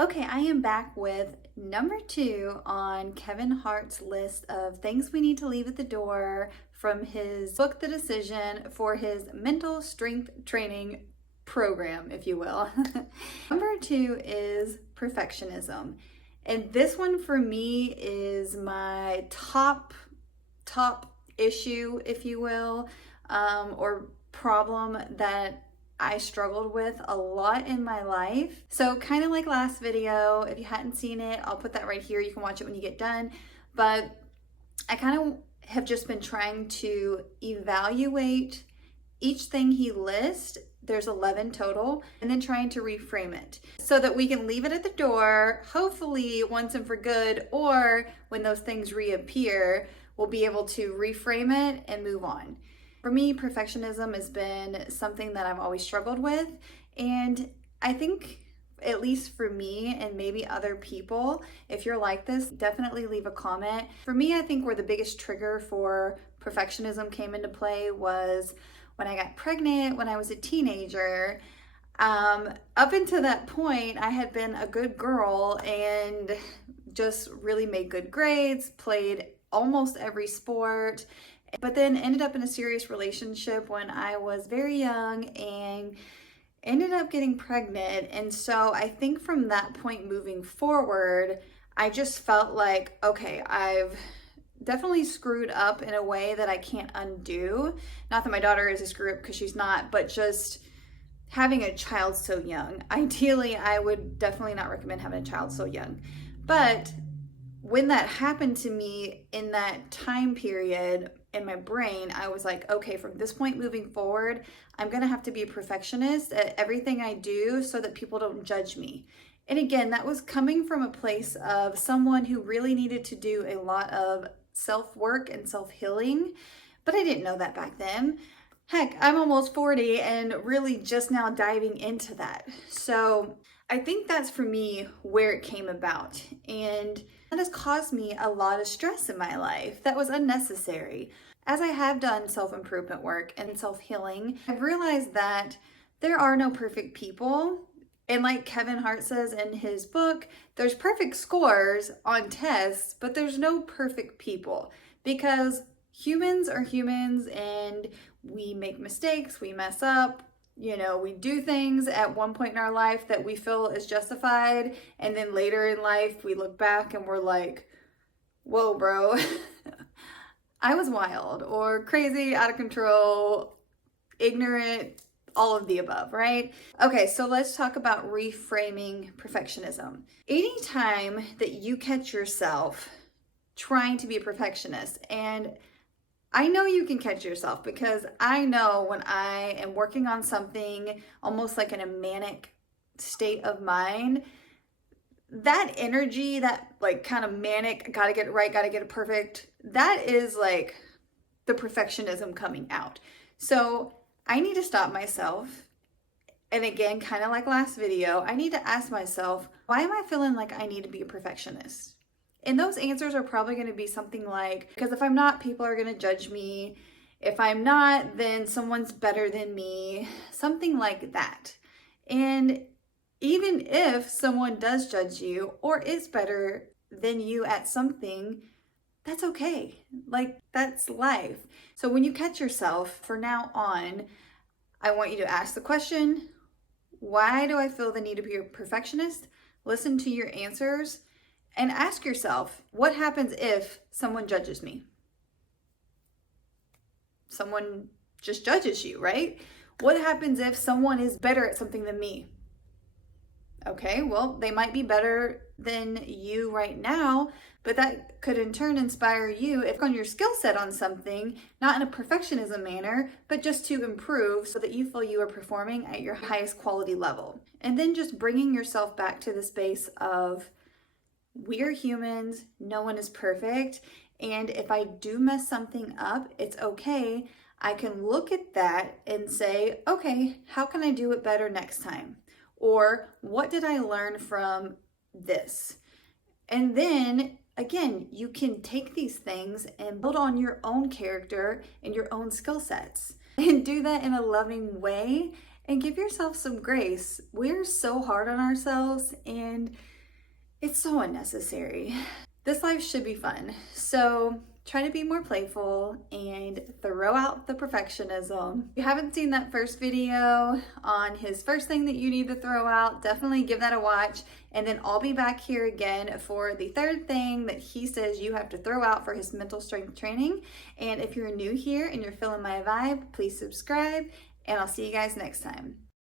Okay, I am back with number 2 on Kevin Hart's list of things we need to leave at the door from his book, The Decision, for his mental strength training program, if you will. Number 2 is perfectionism. And this one for me is my top issue, if you will, or problem that I struggled with a lot in my life. So kind of like last video, if you hadn't seen it, I'll put that right here. You can watch it when you get done. But I kind of have just been trying to evaluate each thing he lists. There's 11 total, and then trying to reframe it so that we can leave it at the door, hopefully once and for good, or when those things reappear, we'll be able to reframe it and move on. For me, perfectionism has been something that I've always struggled with, and I think, at least for me and maybe other people, if you're like this, definitely leave a comment. For me, I think where the biggest trigger for perfectionism came into play was when I got pregnant when I was a teenager. Up until that point, I had been a good girl and just really made good grades, played almost every sport, but then ended up in a serious relationship when I was very young and ended up getting pregnant. And so I think from that point moving forward, I just felt like, okay, I've definitely screwed up in a way that I can't undo. Not that my daughter is a screw up, because she's not, but just having a child so young. Ideally, I would definitely not recommend having a child so young. But when that happened to me in that time period in my brain, I was like, okay, from this point moving forward, I'm gonna have to be a perfectionist at everything I do so that people don't judge me. And again, that was coming from a place of someone who really needed to do a lot of self-work and self-healing, but I didn't know that back then. Heck, I'm almost 40 and really just now diving into that. So I think that's for me where it came about. And that has caused me a lot of stress in my life that was unnecessary. As I have done self-improvement work and self-healing, I've realized that there are no perfect people. And like Kevin Hart says in his book, there's perfect scores on tests, but there's no perfect people, because humans are humans and we make mistakes, we mess up. We do things at one point in our life that we feel is justified, and then later in life we look back and we're like, whoa, bro, I was wild or crazy, out of control, ignorant, all of the above, right? Okay, so let's talk about reframing perfectionism. Anytime that you catch yourself trying to be a perfectionist, and I know you can catch yourself, because I know when I am working on something almost like in a manic state of mind, that energy, that like kind of manic, gotta get it right, gotta get it perfect, that is like the perfectionism coming out. So I need to stop myself. And again, kind of like last video, I need to ask myself, why am I feeling like I need to be a perfectionist? And those answers are probably going to be something like, because if I'm not, people are going to judge me. If I'm not, then someone's better than me. Something like that. And even if someone does judge you or is better than you at something, that's okay. Like, that's life. So when you catch yourself, from now on, I want you to ask the question, why do I feel the need to be a perfectionist? Listen to your answers. And ask yourself, what happens if someone judges me? Someone just judges you, right? What happens if someone is better at something than me? Okay, well, they might be better than you right now, but that could in turn inspire you if on your skill set on something, not in a perfectionism manner, but just to improve so that you feel you are performing at your highest quality level. And then just bringing yourself back to the space of, we're humans, no one is perfect, and if I do mess something up, it's okay. I can look at that and say, okay, how can I do it better next time? Or what did I learn from this? And then again, you can take these things and build on your own character and your own skill sets, and do that in a loving way. and give yourself some grace. We're so hard on ourselves and it's so unnecessary. This life should be fun. So try to be more playful and throw out the perfectionism. If you haven't seen that first video on his first thing that you need to throw out, definitely give that a watch. And then I'll be back here again for the third thing that he says you have to throw out for his mental strength training. And if you're new here and you're feeling my vibe, please subscribe, and I'll see you guys next time.